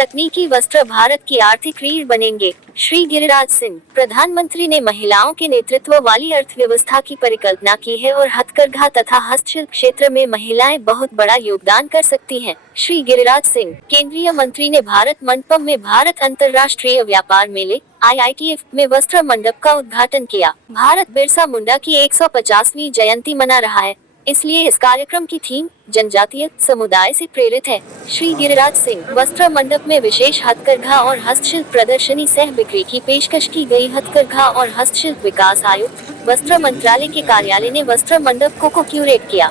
तकनीकी वस्त्र भारत की आर्थिक रीढ़ बनेंगे, श्री गिरिराज सिंह। प्रधानमंत्री ने महिलाओं के नेतृत्व वाली अर्थव्यवस्था की परिकल्पना की है और हथकरघा तथा हस्तशिल्प क्षेत्र में महिलाएं बहुत बड़ा योगदान कर सकती हैं। श्री गिरिराज सिंह। केंद्रीय मंत्री ने भारत मंडपम में भारत अंतर्राष्ट्रीय व्यापार मेले IITF में वस्त्र मंडप का उद्घाटन किया। भारत बिरसा मुंडा की 150वीं जयंती मना रहा है, इसलिए इस कार्यक्रम की थीम जनजातीय समुदाय से प्रेरित है। श्री गिरिराज सिंह। वस्त्र मंडप में विशेष हथकरघा और हस्तशिल्प प्रदर्शनी सह बिक्री की पेशकश की गई। हथकरघा और हस्तशिल्प विकास आयुक्त, वस्त्र मंत्रालय के कार्यालय ने वस्त्र मंडप को क्यूरेट किया।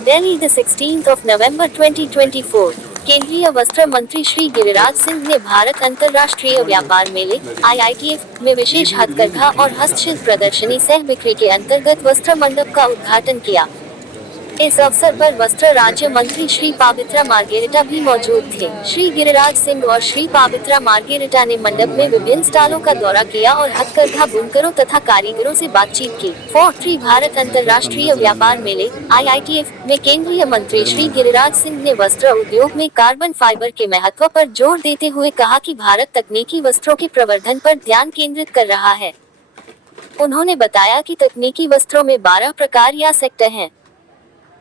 दिल्ली, 16 नवंबर 2024। केंद्रीय वस्त्र मंत्री श्री गिरिराज सिंह ने भारत अंतर्राष्ट्रीय व्यापार मेले IITF में विशेष हथकरघा और हस्तशिल्प प्रदर्शनी सह बिक्री के अंतर्गत वस्त्र मंडप का उद्घाटन किया। इस अवसर पर वस्त्र राज्य मंत्री श्री पाबित्रा मार्गेरिटा भी मौजूद थे। श्री गिरिराज सिंह और श्री पाबित्रा मार्गेरिटा ने मंडप में विभिन्न स्टॉलों का दौरा किया और हथकरघा बुनकरों तथा कारीगरों से बातचीत की। 43 भारत अंतर्राष्ट्रीय व्यापार मेले IITF में केंद्रीय मंत्री श्री गिरिराज सिंह ने वस्त्र उद्योग में कार्बन फाइबर के महत्व पर जोर देते हुए कहा कि भारत तकनीकी वस्त्रों के प्रवर्धन पर ध्यान केंद्रित कर रहा है। उन्होंने बताया कि तकनीकी वस्त्रों में 12 प्रकार या सेक्टर हैं।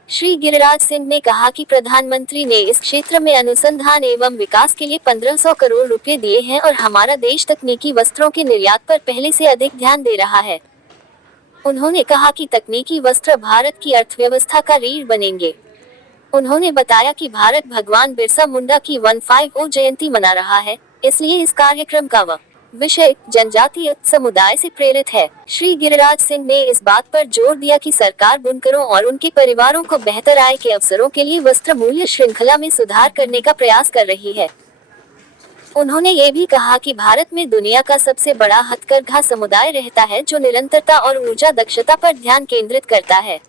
श्री गिरिराज सिंह ने कहा कि प्रधानमंत्री ने इस क्षेत्र में अनुसंधान एवं विकास के लिए 1500 करोड़ रुपए दिए हैं और हमारा देश तकनीकी वस्त्रों के निर्यात पर पहले से अधिक ध्यान दे रहा है। उन्होंने कहा कि तकनीकी वस्त्र भारत की अर्थव्यवस्था का रीढ़ बनेंगे। उन्होंने बताया कि भारत भगवान बिरसा मुंडा की 150 जयंती मना रहा है, इसलिए इस कार्यक्रम का विषय जनजातीय समुदाय से प्रेरित है। श्री गिरिराज सिंह ने इस बात पर जोर दिया कि सरकार बुनकरों और उनके परिवारों को बेहतर आय के अवसरों के लिए वस्त्र मूल्य श्रृंखला में सुधार करने का प्रयास कर रही है। उन्होंने ये भी कहा कि भारत में दुनिया का सबसे बड़ा हथकरघा समुदाय रहता है जो निरंतरता और ऊर्जा दक्षता पर ध्यान केंद्रित करता है।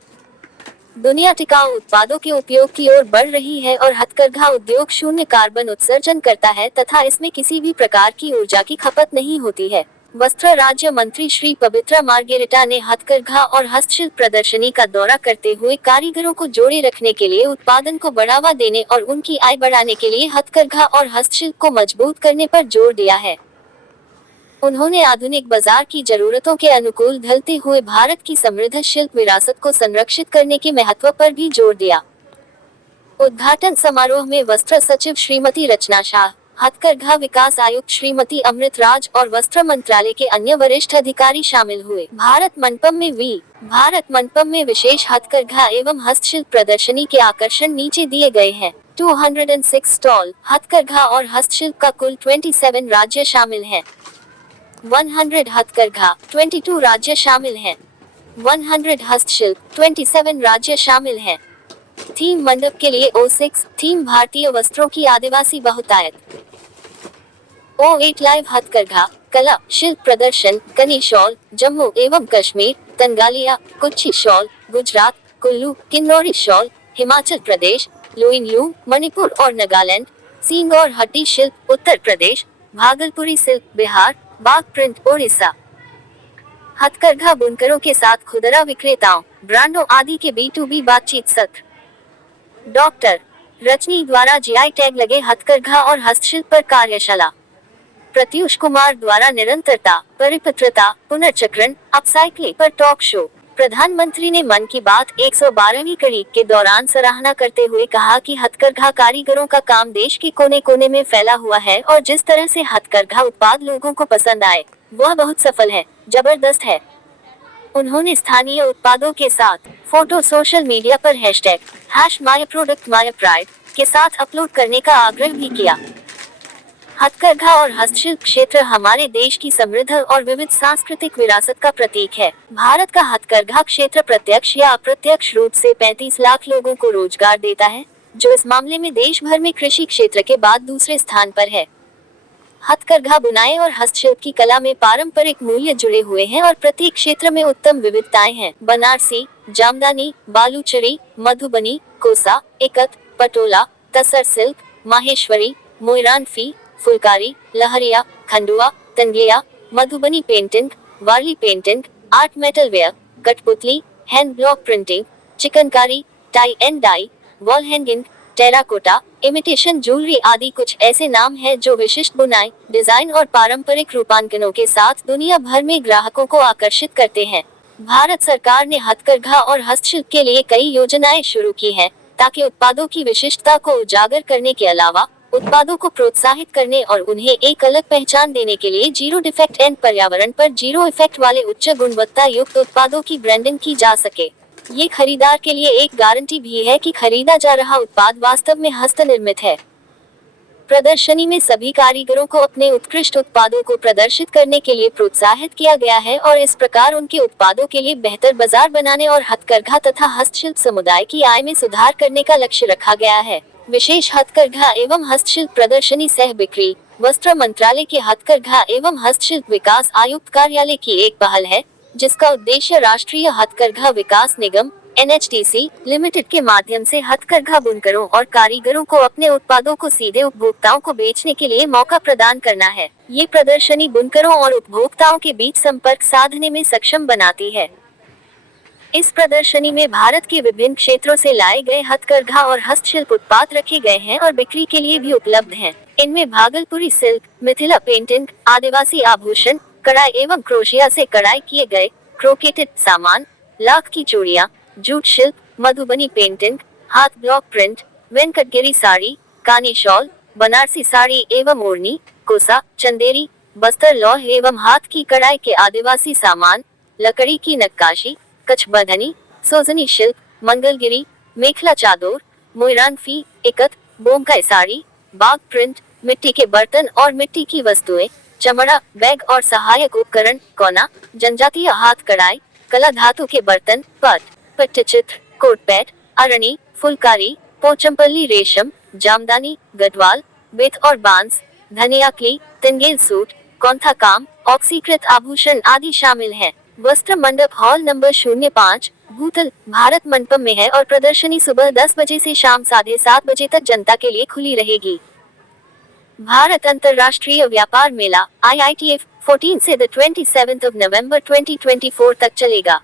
दुनिया टिकाऊ उत्पादों के उपयोग की ओर बढ़ रही है और हथकरघा उद्योग शून्य कार्बन उत्सर्जन करता है तथा इसमें किसी भी प्रकार की ऊर्जा की खपत नहीं होती है। वस्त्र राज्य मंत्री श्री पबित्रा मार्गेरिटा ने हथकरघा और हस्तशिल्प प्रदर्शनी का दौरा करते हुए कारीगरों को जोड़े रखने के लिए, उत्पादन को बढ़ावा देने और उनकी आय बढ़ाने के लिए हथकरघा और हस्तशिल्प को मजबूत करने पर जोर दिया है। उन्होंने आधुनिक बाजार की जरूरतों के अनुकूल ढलते हुए भारत की समृद्ध शिल्प विरासत को संरक्षित करने के महत्व पर भी जोर दिया। उद्घाटन समारोह में वस्त्र सचिव श्रीमती रचना शाह, हथकरघा विकास आयुक्त श्रीमती अमृत राज और वस्त्र मंत्रालय के अन्य वरिष्ठ अधिकारी शामिल हुए। भारत मंडपम में विशेष हथकरघा एवं हस्तशिल्प प्रदर्शनी के आकर्षण नीचे दिए गए हैं। 206 स्टॉल। हथकरघा और हस्तशिल्प का कुल 27 राज्य शामिल हैं। 100 हथकरघा, 22 राज्य शामिल हैं। 100 हस्तशिल्प, 27 राज्य शामिल हैं। थीम मंडप के लिए O6 थीम भारतीय वस्त्रों की आदिवासी बहुतायत। O8 लाइव हथकरघा कला शिल्प प्रदर्शन कनी शॉल जम्मू एवं कश्मीर, तंगालिया कुच्ची शॉल गुजरात, कुल्लू किन्नौरी शॉल हिमाचल प्रदेश, लोइनलू मणिपुर और नागालैंड, सींग और हड्डी शिल्प उत्तर प्रदेश, भागलपुरी सिल्क बिहार, बाग प्रिंट ओडिशा। हथकरघा बुनकरों के साथ खुदरा विक्रेताओं, ब्रांडों आदि के B2B बातचीत सत्र। डॉक्टर रजनी द्वारा GI टैग लगे हथकरघा और हस्तशिल्प पर कार्यशाला। प्रत्युष कुमार द्वारा निरंतरता, परिपत्रता, पुनर्चक्रण, अपसाइक्लिंग पर टॉक शो। प्रधानमंत्री ने मन की बात 112वीं कड़ी के दौरान सराहना करते हुए कहा कि हथकरघा कारीगरों का काम देश के कोने कोने में फैला हुआ है और जिस तरह से हथकरघा उत्पाद लोगों को पसंद आए, वह बहुत सफल है, जबरदस्त है। उन्होंने स्थानीय उत्पादों के साथ फोटो सोशल मीडिया पर #myproductmypride के साथ अपलोड करने का आग्रह भी किया। हथकरघा और हस्तशिल्प क्षेत्र हमारे देश की समृद्ध और विविध सांस्कृतिक विरासत का प्रतीक है। भारत का हथकरघा क्षेत्र प्रत्यक्ष या अप्रत्यक्ष रूप से 35 लाख लोगों को रोजगार देता है, जो इस मामले में देश भर में कृषि क्षेत्र के बाद दूसरे स्थान पर है। हथकरघा बुनाई और हस्तशिल्प की कला में पारंपरिक मूल्य जुड़े हुए हैं और प्रत्येक क्षेत्र में उत्तम विविधताएं हैं। Banarasi, jamdani, Baluchari, Madhubani, Kosa, Ikat, Patola, tussar silk, Maheshwari, Moirangphee, Phulkari, Lehariya, Khandua, Tangia, Madhubani painting, Warli painting, art metal ware, Kathputli, hand block printing, Chikankari, tie and dye, wall hanging, terracotta, imitation jewellery आदि कुछ ऐसे नाम हैं जो विशिष्ट बुनाई, डिजाइन और पारंपरिक रूपांकनों के साथ दुनिया भर में ग्राहकों को आकर्षित करते हैं। भारत सरकार ने हथकरघा और हस्तशिल्प के लिए कई योजनाएं शुरू की हैं, ताकि उत्पादों की विशिष्टता को उजागर करने के अलावा उत्पादों को प्रोत्साहित करने और उन्हें एक अलग पहचान देने के लिए जीरो डिफेक्ट एंड पर्यावरण पर जीरो इफेक्ट वाले उच्च गुणवत्ता युक्त उत्पादों की ब्रांडिंग की जा सके। ये खरीदार के लिए एक गारंटी भी है कि खरीदा जा रहा उत्पाद वास्तव में हस्तनिर्मित है। प्रदर्शनी में सभी कारीगरों को अपने उत्कृष्ट उत्पादों को प्रदर्शित करने के लिए प्रोत्साहित किया गया है और इस प्रकार उनके उत्पादों के लिए बेहतर बाजार बनाने और हथकरघा तथा हस्तशिल्प समुदाय की आय में सुधार करने का लक्ष्य रखा गया है। विशेष हथकरघा एवं हस्तशिल्प प्रदर्शनी सह बिक्री वस्त्र मंत्रालय के हथकरघा एवं हस्तशिल्प विकास आयुक्त कार्यालय की एक पहल है, जिसका उद्देश्य राष्ट्रीय हथकरघा विकास निगम NHTC लिमिटेड के माध्यम से हथकरघा बुनकरों और कारीगरों को अपने उत्पादों को सीधे उपभोक्ताओं को बेचने के लिए मौका प्रदान करना है। ये प्रदर्शनी बुनकरों और उपभोक्ताओं के बीच संपर्क साधने में सक्षम बनाती है। इस प्रदर्शनी में भारत के विभिन्न क्षेत्रों से लाए गए हथकरघा और हस्तशिल्प उत्पाद रखे गए हैं और बिक्री के लिए भी उपलब्ध हैं। इनमें भागलपुरी सिल्क, मिथिला पेंटिंग, आदिवासी आभूषण, कढ़ाई एवं क्रोशिया से कढ़ाई किए गए क्रोकेटेड सामान, लाख की चूड़ियां, जूट शिल्प, मधुबनी पेंटिंग, हाथ ब्लॉक प्रिंट, वेंकटगिरी साड़ी, कानी शॉल, बनारसी साड़ी एवं ओढ़नी, कोसा, चंदेरी, बस्तर लौह एवं हाथ की कढ़ाई के आदिवासी सामान, लकड़ी की नक्काशी, कच्छ बंधनी, सोजनी शिल्प, मंगलगिरी, मेखला चादर, मोइरांगफी, इकत, बोमकाई साड़ी, बाग प्रिंट, मिट्टी के बर्तन और मिट्टी की वस्तुएं, चमड़ा, बैग और सहायक उपकरण, कोना, जनजातीय हाथ कढ़ाई, कला धातु के बर्तन, पट्टचित्र, कोटपैट, अरणी, फुलकारी, पोचमपल्ली रेशम, जामदानी, गढ़वाल, बेत और बांस, धनियाकली, तिनगेल सूट, कौंथा काम, ऑक्सीकृत आभूषण आदि शामिल हैं। वस्त्र मंडप हॉल नंबर 05, भूतल, भारत मंडपम में है और प्रदर्शनी सुबह 10 बजे से शाम 7:30 बजे तक जनता के लिए खुली रहेगी। भारत अंतर्राष्ट्रीय व्यापार मेला IITF 14 से 27 नवंबर 2024 तक चलेगा।